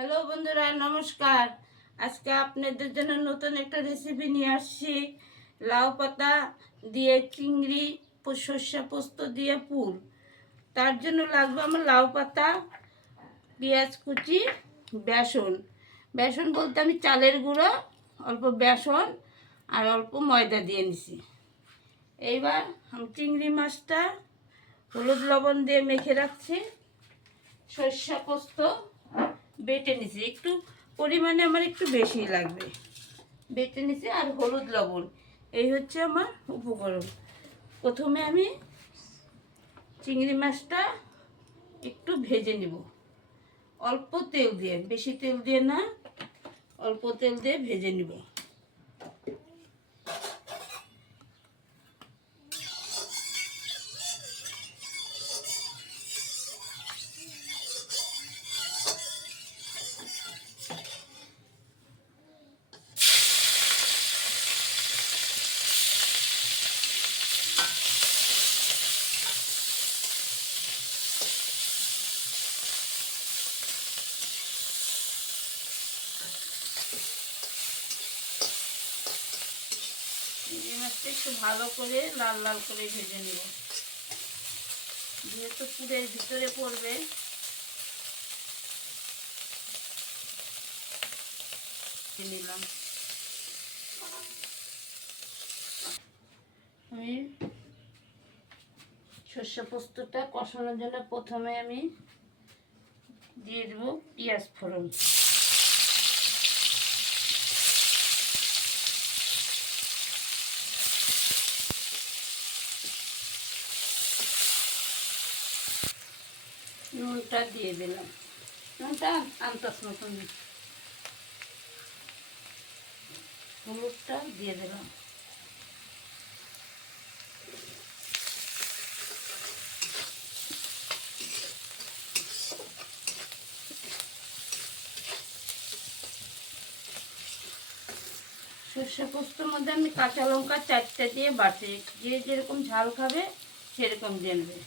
Hello বন্ধুরা, নমস্কার। আজকে আপনাদের জন্য নতুন একটা রেসিপি নিয়ে আসছি। লাউ পাতা দিয়ে চিংড়ি সর্ষে পোস্ত দিয়ে পুর। তার জন্য লাগবে আমার লাউ পাতা, পেঁয়াজ কুচি, বেসন। বেসন বলতে আমি চালের গুঁড়ো, অল্প বেসন আর অল্প ময়দা দিয়ে নিছি। এইবার আমি চিংড়ি মাছটা হলুদ লবণ দিয়ে মেখে রাখছি। সর্ষে পোস্ত বেটে নিছি, একটু পরিমাণে আমার একটু বেশি লাগবে, বেটে নিছি। আর হলুদ লবণ, এই হচ্ছে আমার উপকরণ। প্রথমে আমি চিংড়ি মাছটা একটু ভেজে নিব, অল্প তেল দিয়ে, বেশি তেল দিয়ে না, অল্প তেল দিয়ে ভেজে নিব। চিংড়ি মাছটা একটু ভালো করে লাল লাল করে ভেজে নেব, যেহেতু পুরের ভিতরে পড়বে। নিলাম আমি সর্ষে পোস্তটা কষানোর জন্য প্রথমে আমি দিয়ে দেবো পেঁয়াজ ফোড়ন। নুনটা দিয়ে দিলাম, নুনটা আন্দাজ মতন। হলুদটা দিয়ে দিলাম। সর্ষে পোস্তর মধ্যে আমি কাঁচা লঙ্কা 4টে দিয়ে বাটি, যে যেরকম ঝাল খাবে সেরকম দিয়ে নেবে।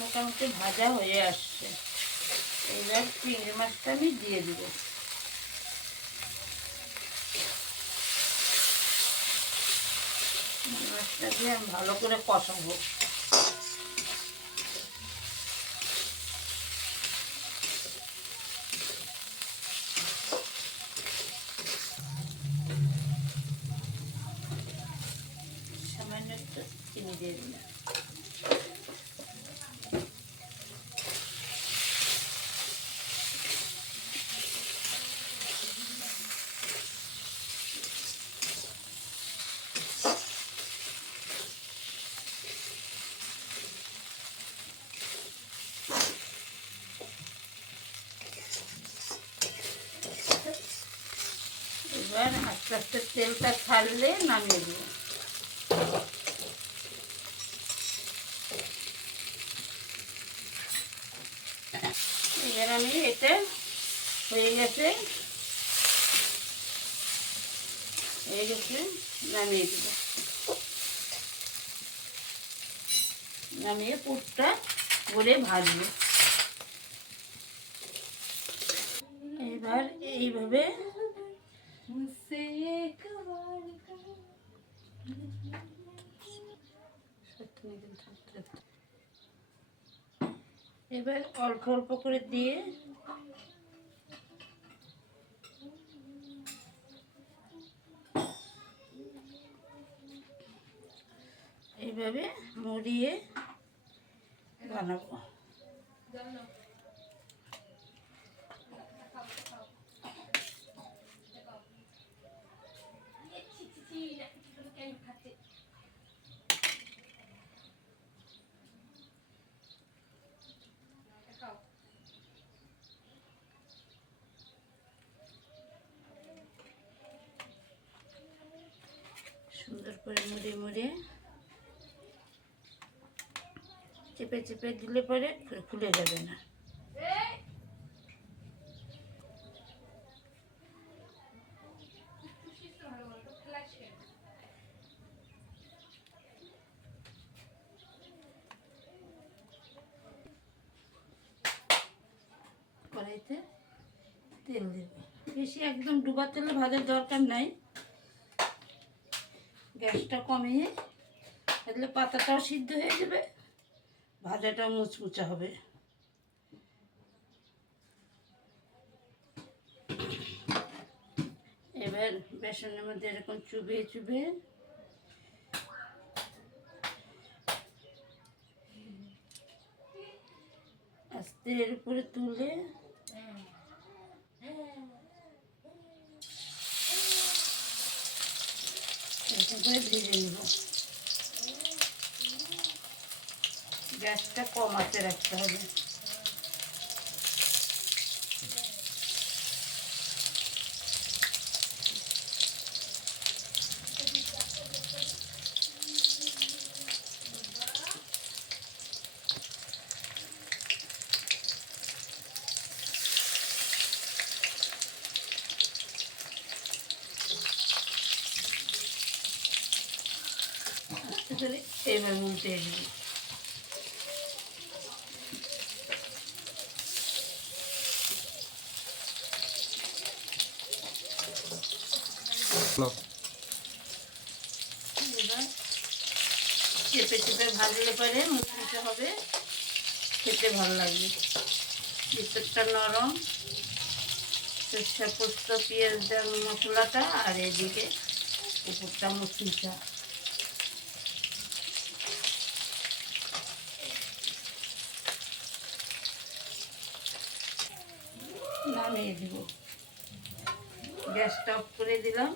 মোটামুটি ভাজা হয়ে আসছে, এবার চিংড়ি মাছটা আমি দিয়ে দেবো। মাছটা দিয়ে আমি ভালো করে কষাবো। সামান্য একটু চিনি দিয়ে দিলাম। এবার আস্তে আস্তে তেলটা ছাড়লে নামিয়ে দেবো। এবার আমি এটা হয়ে গেছে, নামিয়ে দেব। নামিয়ে পুরটা ভরে ভাজবো। এবার এইভাবে এবার অল্প অল্প করে দিয়ে এইভাবে মুড়িয়ে বানাবো। সুন্দর করে মুড়ে মুড়ে চেপে চেপে দিলে পরে খুলে যাবে না। কড়াইতে তেল দেব, বেশি একদম ডুবা তেলে ভাজার দরকার নাই, গ্যাসটা কমিয়ে, তাহলে পাতাটাও সিদ্ধ হয়ে যাবে, ভাজাটাও মুচমুচা হবে। এবার বেসনের মধ্যে এরকম চুবিয়ে চুবিয়ে আস্তে এর উপরে তুলে এরকম করে ভেজে নেব। গ্যাসটা কম আঁচে রাখতে হবে। এবার উল্টে দেবো। এবার চেপে চেপে ভাজলে পরে মুচমুচে হবে, খেতে ভালো লাগবে। ভিতরটা নরম, সরষে পোস্ত পেঁয়াজ দেওয়ার মশলাটা, আর এদিকে উপরটা মুচমুচা। নামিয়ে দিব, গ্যাসটা অফ করে দিলাম।